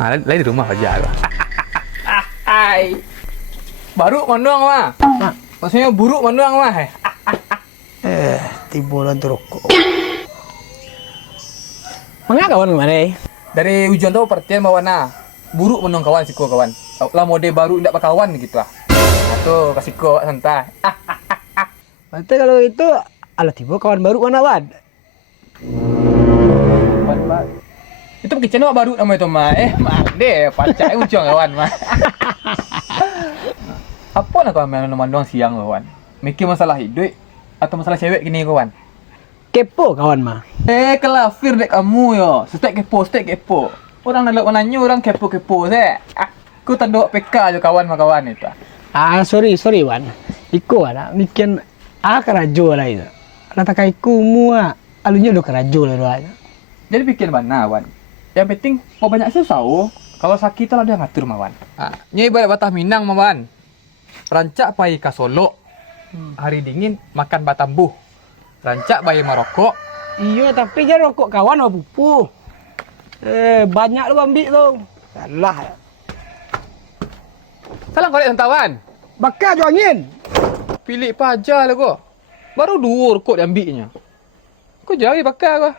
Lấy di rumah aja gua. Ai. Baru mandang mah. Maksudnya buruk mandang mah. Tibolan rokok. Mengapa kawan mana? Dari ujian tuh perhatian bawana. Buruk mandang kawan siko kawan. Lah mode baru ndak bakawan gitu ah. Nah, tuh kasih ko santai. Nanti kalau itu ala tiba kawan baru mana wan? Itu kecen baru nama itu mah. Mah deh pacar ujung kawan mah. Apa nak kawan main mandang siang kawan? Mikir masalah hidup atau masalah cewek gini kawan? Kepo kawan mah. Kelafir dek kamu yo. Stek kepo. Orang nak nanya orang kepo saya. Aku tanduk PK aja kawan sama kawan itu. Sorry wan. Iko ada mikir kerajo lah itu. Ada takai kumua. Alunya udah kerajo lah doanya. Jadi bikin mana wan? Yang penting mau banyak susah. Kalau sakit lah dia ngatur mawan. Nyai balik Batam Minang mawan. Rancak pai ke Solo. Hari dingin makan batambuh. Rancak bayi merokok. Iya tapi jangan rokok kawan sama pupu. Banyak lu ambil tu. Salah. Salah korek tentawan. Bakar jo angin. Pilih pajar lah kok. Baru dua rokok diambilnya. Kau jauh bakar kau.